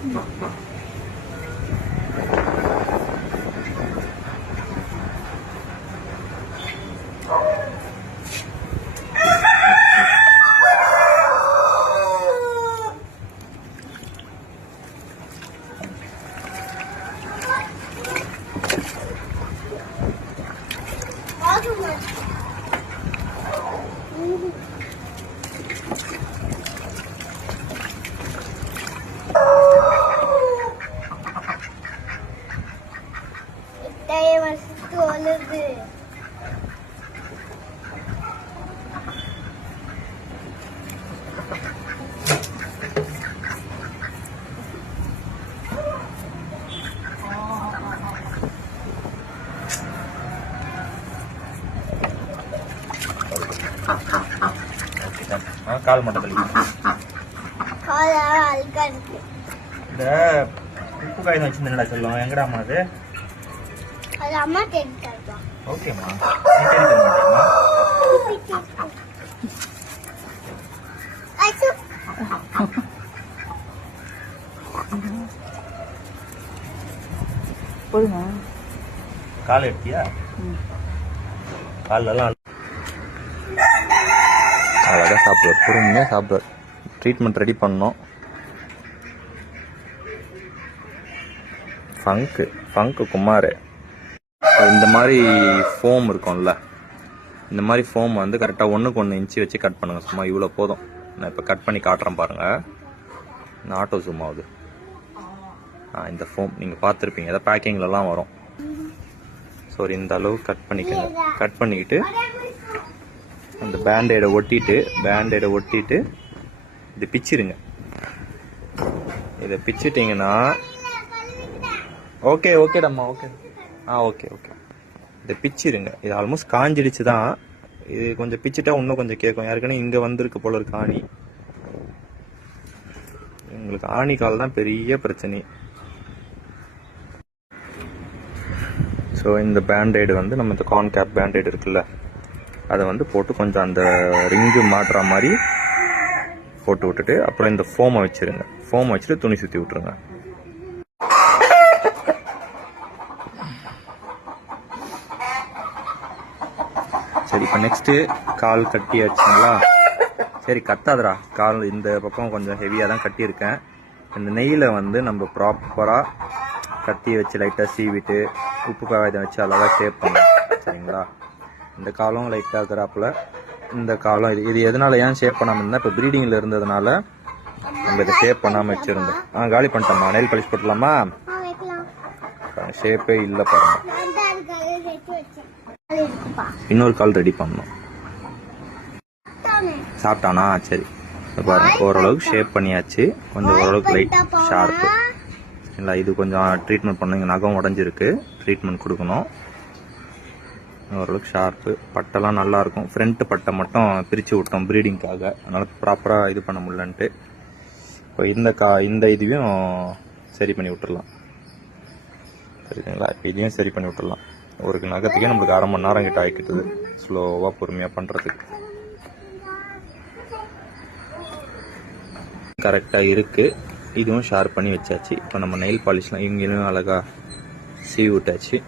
கால் மட்டும் தள்ளி இந்த உப்பு காய் வச்சிருந்தா சொல்லுவோம். எங்கடா அம்மா அது? அம்மா தேடிட்டாங்க. ஓகேம்மா, நீ தேடி தர மாட்டேம்மா. போதுமா? கால் எடுத்தியா? காலெல்லாம் அழகாக சாப்பிடுவார், பொறுமையாக சாப்பிடுவார். ட்ரீட்மெண்ட் ரெடி பண்ணோம். ஃபங்கு குமார். இந்த மாதிரி ஃபோம் இருக்கும்ல, இந்த மாதிரி ஃபோம் வந்து கரெக்டாக 1:1 இன்ச்சு வச்சு கட் பண்ணுங்கள். சும்மா இவ்வளோ போதும். நான் இப்போ கட் பண்ணி காட்டுறேன் பாருங்கள். இந்த ஆட்டோ ஜூம் ஆகுது. இந்த ஃபோம் நீங்கள் பார்த்துருப்பீங்க, எதாவது பேக்கிங்லலாம் வரும். ஸோ இந்த அளவு கட் பண்ணிக்கோங்க. கட் பண்ணிக்கிட்டு அந்த பேண்டைடை ஒட்டிட்டு இது பிச்சிருங்க. இதை பிச்சிட்டிங்கன்னா ஓகேடம்மா, ஓகே. ஓகே. இதை பிச்சிருங்க. இது ஆல்மோஸ்ட் காஞ்சிடுச்சு தான். இது கொஞ்சம் பிச்சுட்டா இன்னும் கொஞ்சம் கேட்கும். யாருக்குன்னு இங்கே வந்திருக்கு போல இருக்கு ஆணி. உங்களுக்கு ஆணி கால் தான் பெரிய பிரச்சனை. ஸோ இந்த பேண்டைடு வந்து நம்ம இந்த கார்ன் கேப் பேண்டைடு இருக்குல்ல, அதை வந்து போட்டு கொஞ்சம் அந்த ரிங்கு மாட்டுற மாதிரி போட்டு விட்டுட்டு அப்புறம் இந்த ஃபோமை வச்சுருங்க. ஃபோமை வச்சுட்டு துணி சுற்றி விட்டுருங்க. சரி, இப்போ நெக்ஸ்ட்டு கால் கட்டியாச்சுங்களா? சரி, கத்தாதரா. கால் இந்த பக்கம் கொஞ்சம் ஹெவியாக தான் கட்டியிருக்கேன். இந்த நெய்யில் வந்து நம்ம ப்ராப்பராக கத்தியை வச்சு லைட்டாக சீவிட்டு உப்பு காயத்தை வச்சு அழகாக ஷேப் பண்ணலாம். சரிங்களா? இந்த காலம் லைட்டாக இருக்கிறாப்புல, இந்த காலம் இது எதனால ஏன் ஷேப் பண்ணாமல் இருந்தால், இப்போ ப்ரீடிங்கில் இருந்ததுனால நம்ம இதை ஷேப் பண்ணாமல் வச்சுருந்தோம். காலி பண்ணிட்டோம்மா. Nail polish போட்டுடலாமா? ஷேப்பே இல்லை பாருங்க. இன்னொரு கால் ரெடி பண்ணணும். சாப்பிட்டானா? சரி பாருங்க, ஓரளவுக்கு ஷேப் பண்ணியாச்சு. கொஞ்சம் ஓரளவுக்கு லைட் ஷார்ப்பு. சரிங்களா? இது கொஞ்சம் ட்ரீட்மெண்ட் பண்ணுங்க. நகம் உடஞ்சிருக்கு, ட்ரீட்மெண்ட் கொடுக்கணும். ஓரளவுக்கு ஷார்ப்பு. பட்டைலாம் நல்லாயிருக்கும். ஃப்ரண்ட்டு பட்டை மட்டும் பிரித்து விட்டோம் ப்ரீடிங்காக, அதனால் ப்ராப்பராக இது பண்ண முடியலன்ட்டு. இப்போ இந்த இதையும் சரி பண்ணி விட்டுடலாம். சரிங்களா? இப்போ இதையும் சரி பண்ணி விட்டுடலாம். ஒரு நகத்துக்கே நம்மளுக்கு 1/2 மணி நேரம் கிட்ட ஆகிக்கிட்டுது, ஸ்லோவாக பொறுமையாக பண்ணுறதுக்கு. கரெக்டாக இருக்குது. இதுவும் ஷார்ப் பண்ணி வச்சாச்சு. இப்போ நம்ம நெயில் பாலிஷ்லாம் இங்கேயும் அழகாக சீவி விட்டாச்சு.